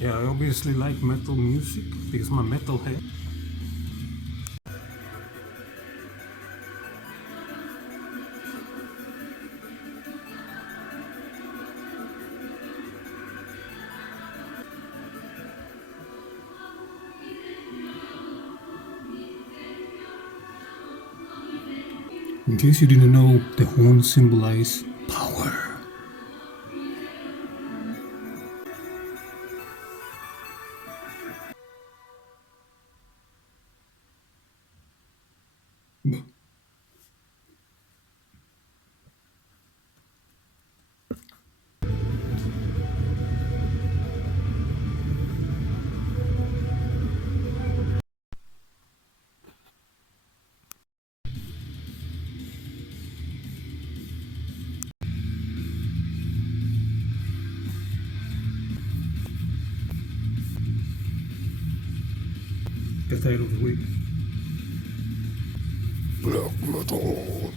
Yeah, I obviously like metal music because I'm a metalhead. In case you didn't know, the horns symbolize power. The title of the week. Black metal.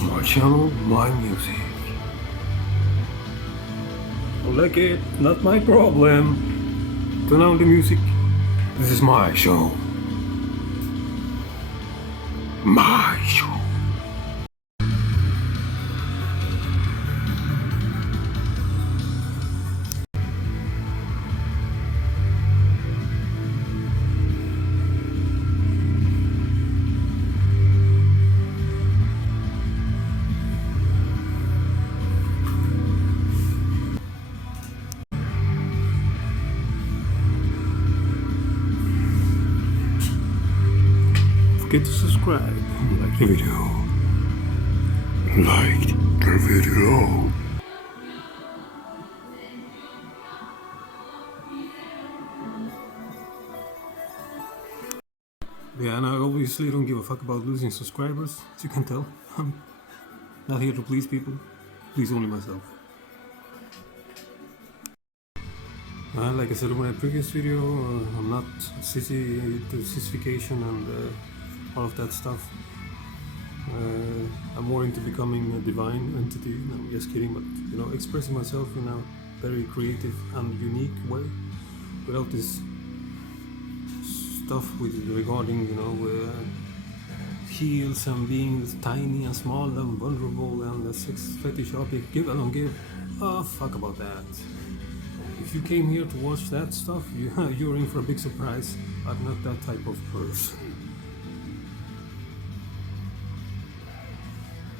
My channel, my music. Don't like it, not my problem. Turn on the music. This is my show. My show. Forget to subscribe. Like the video. Like the video. Yeah, and I obviously don't give a fuck about losing subscribers, as you can tell. I'm not here to please people, please only myself. Like I said in my previous video, I'm not to sissification and all of that stuff. I'm more into becoming a divine entity. No, I'm just kidding, but you know, expressing myself in a very creative and unique way, without this stuff regarding, you know, heels and being tiny and small and vulnerable and the sex fetish object. Give, I don't give a fuck about that. If you came here to watch that stuff, you're in for a big surprise. I'm not that type of person.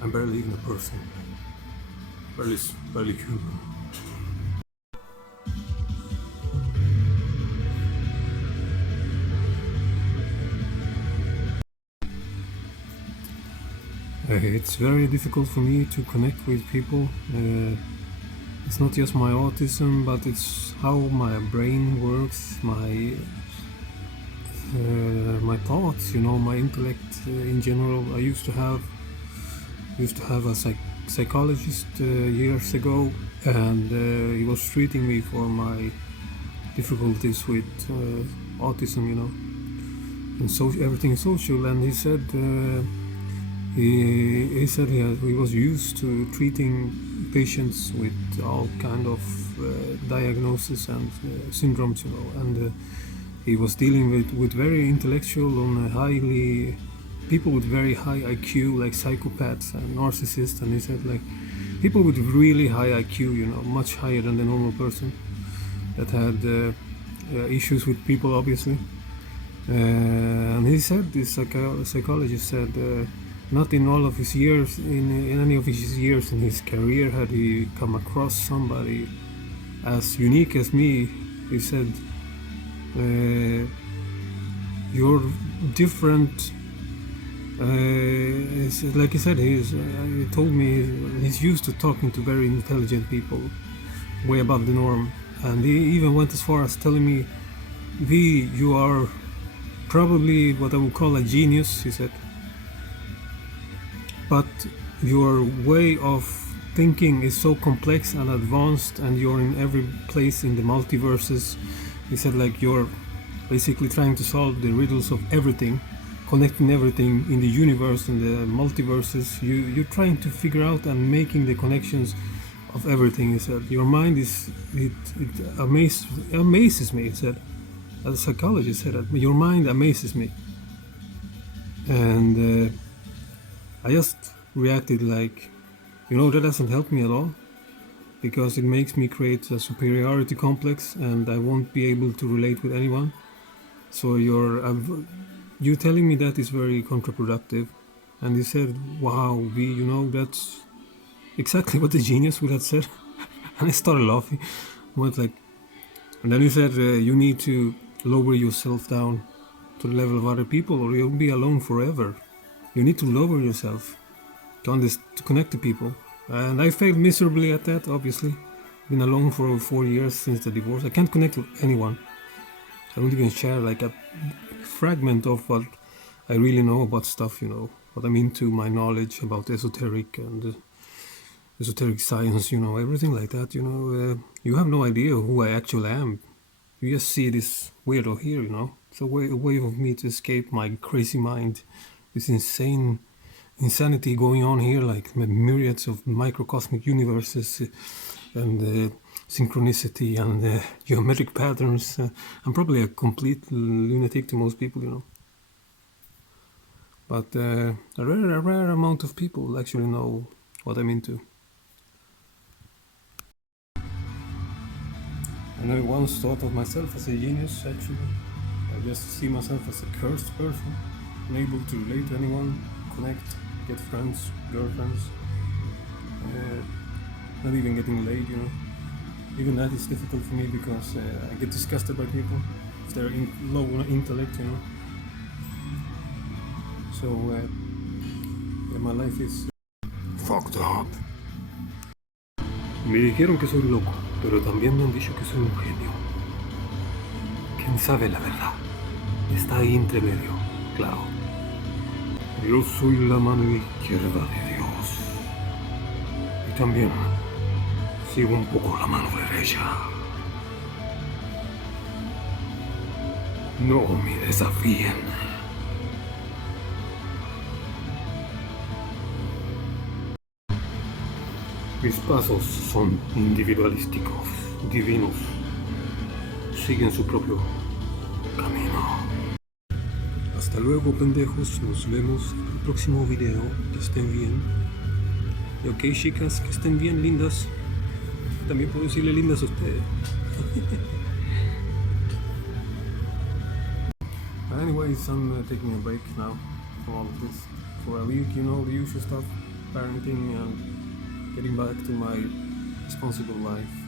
I'm barely even a person. Barely human. It's very difficult for me to connect with people. It's not just my autism, but it's how my brain works, my thoughts, you know, my intellect in general. I used to have a psychologist years ago, and he was treating me for my difficulties with autism, you know, and so everything social. And he said he was used to treating patients with all kind of diagnoses and syndromes, you know, and he was dealing with very intellectual and highly people with very high IQ, like psychopaths and narcissists. And he said, like, people with really high IQ, you know, much higher than the normal person, that had issues with people, obviously. And he said, this psychologist said, not in all of his years, in any of his years in his career, had he come across somebody as unique as me. He said, you're different. Like he said, he told me he's used to talking to very intelligent people, way above the norm. And he even went as far as telling me, V, you are probably what I would call a genius, he said. But your way of thinking is so complex and advanced, and you're in every place in the multiverses. He said, like, you're basically trying to solve the riddles of everything, connecting everything in the universe and the multiverses. You're trying to figure out and making the connections of everything. He said your mind is it amazes me. He said, as a psychologist said that your mind amazes me, and I just reacted like, that doesn't help me at all, because it makes me create a superiority complex and I won't be able to relate with anyone. So you telling me that is very counterproductive. And he said, wow, that's exactly what the genius would have said. And I started laughing. And then he said, you need to lower yourself down to the level of other people or you'll be alone forever. You need to lower yourself to connect to people. And I failed miserably at that, obviously. Been alone for over 4 years since the divorce. I can't connect with anyone. I don't even share like a fragment of what I really know about stuff, what I'm into, my knowledge about esoteric and esoteric science, everything like that, you have no idea who I actually am. You just see this weirdo here, It's a way of me to escape my crazy mind, this insanity going on here, like myriads of microcosmic universes and synchronicity and geometric patterns. I'm probably a complete lunatic to most people, but a rare amount of people actually know what I'm into. And I once thought of myself as a genius, actually. I just see myself as a cursed person, unable to relate to anyone, connect, get friends, girlfriends, not even getting laid, Even that is difficult for me because I get disgusted by people if they're low intellect, So, my life is fucked up. Me dijeron que soy loco, pero también me han dicho que soy un genio. ¿Quién sabe la verdad? Está ahí entre medio, claro. Yo soy la mano izquierda de Dios. Y también sigo un poco la mano derecha. No me desafíen. Mis pasos son individualísticos, divinos. Siguen su propio camino. Hasta luego, pendejos. Nos vemos en el próximo video. Que estén bien. Y ok, chicas, que estén bien, lindas. También puedo decirle lindas a ustedes. Anyways, I'm taking a break now from all of this for a week, the usual stuff, parenting and getting back to my responsible life.